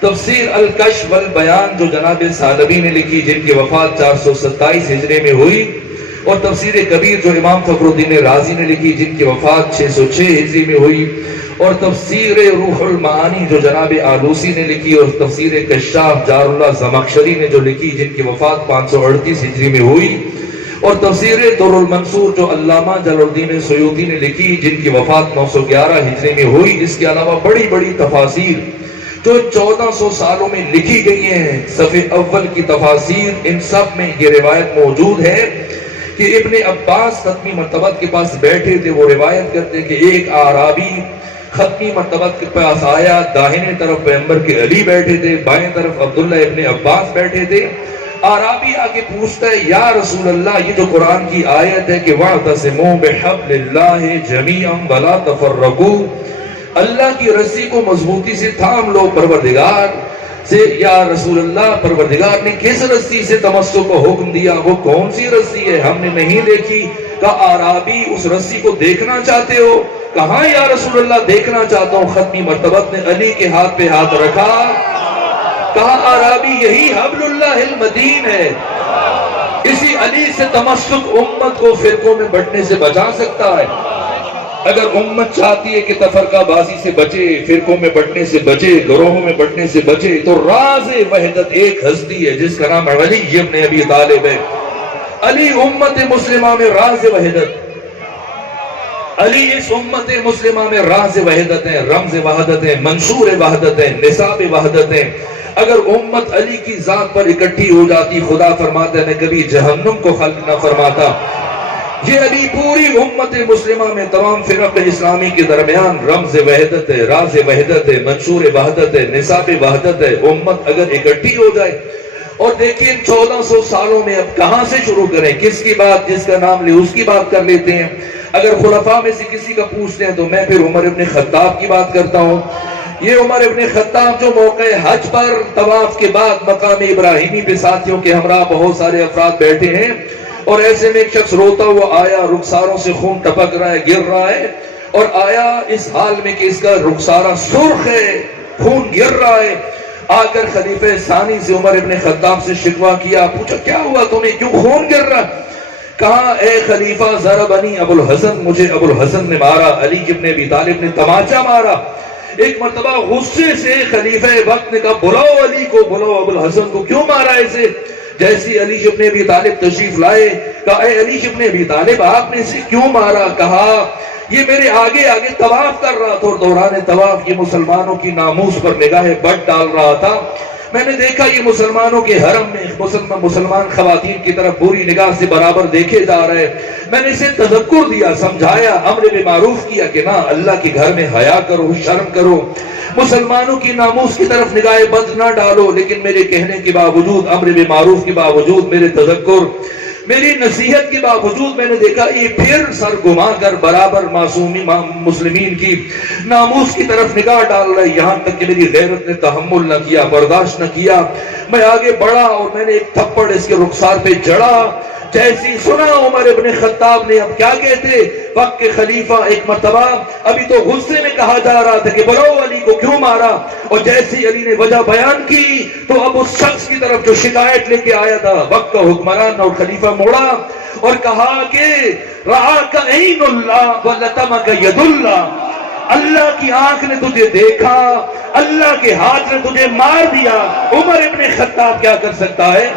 تفسیر الکشف والبیان جو جناب ثعلبی نے لکھی، جن کی وفات 427 ہجری میں ہوئی، اور تفسیر کبیر جو امام فخر الدین رازی نے لکھی، جن کی وفات 606 ہجری میں ہوئی، اور تفسیر روح المعانی جو جناب آلوسی نے لکھی، اور تفسیر کشاف جار اللہ زمخشری نے جو لکھی، جن کی وفات 538 ہجری میں ہوئی، اور تفسیر در المنصور جو علامہ جلال الدین سیوطی نے لکھی، جن کی وفات 911 ہجری میں ہوئی۔ اس کے علاوہ بڑی بڑی تفاسیر جو 1400 سالوں میں لکھی گئی ہیں، صفحے اول کی تفاسیر، ان سب میں یہ روایت موجود ہے کہ ابن عباس ختمی مرتبت کے پاس بیٹھے تھے۔ وہ روایت کرتے کہ ایک اعرابی ختمی مرتبت کے پاس آیا، داہنے طرف پیغمبر کے علی بیٹھے تھے، بائیں طرف عبداللہ ابن عباس بیٹھے تھے۔ اعرابی آگے پوچھتا ہے، یا رسول اللہ، یہ جو قرآن کی آیت ہے کہ وَاعْتَصِمُوا بِحَبْلِ اللَّهِ جَمِيعًا وَلَا تَفَرَّقُوا، اللہ کی رسی کو مضبوطی سے تھام لو، پروردگار سے، یا رسول اللہ پروردگار نے کس رسی سے تمسک کو حکم دیا، وہ کون سی رسی ہے؟ ہم نے نہیں دیکھی۔ کہا اعرابی اس رسی کو دیکھنا چاہتے ہو؟ کہاں یا رسول اللہ دیکھنا چاہتا ہوں۔ ختمی مرتبت نے علی کے ہاتھ پہ ہاتھ رکھا، کہا اعرابی یہی حبل اللہ المتین ہے، اسی علی سے تمسک امت کو فرقوں میں بٹنے سے بچا سکتا ہے۔ اگر امت چاہتی ہے کہ تفرقہ بازی سے بچے، فرقوں میں بٹنے سے بچے، گروہوں میں بٹنے سے بچے، تو راز وحدت ایک ہستی ہے جس کا نام علی ابن ابی طالب ہے۔ علی امت مسلمہ میں راز وحدت، علی اس امت مسلمہ میں راز وحدت ہے، رمز وحدت ہے، منشور وحدت ہے، نصاب وحدت ہے۔ اگر امت علی کی ذات پر اکٹھی ہو جاتی، خدا فرماتا ہے میں کبھی جہنم کو خلق نہ فرماتا۔ یہ علی پوری امت مسلمہ میں تمام فرق اسلامی کے درمیان رمز وحدت ہے، راز وحدت ہے، منشور وحدت ہے، نصاب وحدت ہے۔ امت اگر اکٹھی ہو جائے، اور دیکھیں 1400 سالوں میں اب کہاں سے شروع کریں؟ کس کی بات؟ جس کا نام لے اس کی بات کر لیتے ہیں۔ اگر خلفاء میں سے کسی کا پوچھتے ہیں تو میں پھر عمر ابن خطاب کی بات کرتا ہوں۔ یہ عمر ابن خطاب جو موقع حج پر طواف کے بعد مقام ابراہیمی پہ ساتھیوں کے ہمراہ بہت سارے افراد بیٹھے ہیں، اور ایسے میں ایک شخص روتا ہوا آیا، رخساروں سے خون ٹپک رہا ہے، گر رہا ہے، اور آیا اس حال میں کہ اس کا رخسارہ سرخ ہے، خون گر رہا ہے۔ آ کر خلیفہ ثانی سے عمر ابن خطاب سے شکوہ کیا، پوچھا کیا ہوا تمہیں، کیوں خون گر رہا؟ کہا اے خلیفہ ضربنی ابو الحسن، مجھے ابو الحسن نے مارا، علی ابن ابی طالب نے تماچا مارا۔ ایک مرتبہ غصے سے خلیفہ وقت نے کہا بلاؤ علی کو، بلاؤ ابو الحسن کو، کیوں مارا اسے؟ جیسی علی ابن ابی طالب تشریف لائے، کہا اے علی ابن ابی طالب آپ نے اسے کیوں مارا؟ کہا یہ میرے آگے آگے طواف کر رہا تھا، اور دوران طواف یہ مسلمانوں کی ناموس پر نگاہ بد ڈال رہا تھا۔ میں نے دیکھا یہ مسلمانوں کے حرم میں مسلمان خواتین کی طرف بری نگاہ سے برابر دیکھے جا رہے۔ میں نے اسے تذکر دیا، سمجھایا، امر بالمعروف کیا کہ نہ، اللہ کے گھر میں حیا کرو، شرم کرو، مسلمانوں کی ناموس کی طرف نگاہ بد نہ ڈالو۔ لیکن میرے کہنے کے باوجود، امر بالمعروف کے باوجود، میرے تذکر، میری نصیحت کے باوجود، میں نے دیکھا یہ پھر سر گھما کر برابر معصومی مسلمین کی ناموس کی طرف نگاہ ڈال رہا ہے۔ یہاں تک کہ میری غیرت نے تحمل نہ کیا، برداشت نہ کیا، میں آگے بڑھا اور میں نے ایک تھپڑ اس کے رخسار پہ جڑا۔ جیسی سنا عمر ابن خطاب نے اب کیا کہتے، وقت کے خلیفہ ایک مرتبہ ابھی تو غصے میں کہا جا رہا تھا کہ بلاؤ علی کو، کیوں مارا؟ اور جیسی علی نے وجہ بیان کی تو اب اس شخص کی طرف جو شکایت لے کے آیا تھا، وقت کا حکمران اور خلیفہ موڑا اور کہا کہ رعاک عین اللہ ولطمک ید اللہ، اللہ کی آنکھ نے تجھے دیکھا، اللہ کے ہاتھ نے تجھے مار دیا۔ عمر ابن خطاب کیا کر سکتا ہے؟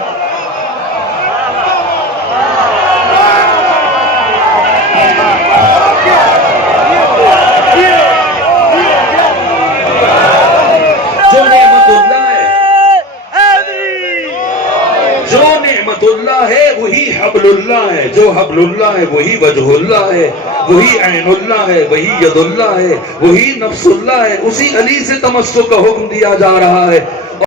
اللہ ہے وہی حبل اللہ ہے، جو حبل اللہ ہے وہی وجہ اللہ ہے، وہی عین اللہ ہے، وہی ید اللہ ہے، وہی نفس اللہ ہے۔ اسی علی سے تمسک کا حکم دیا جا رہا ہے۔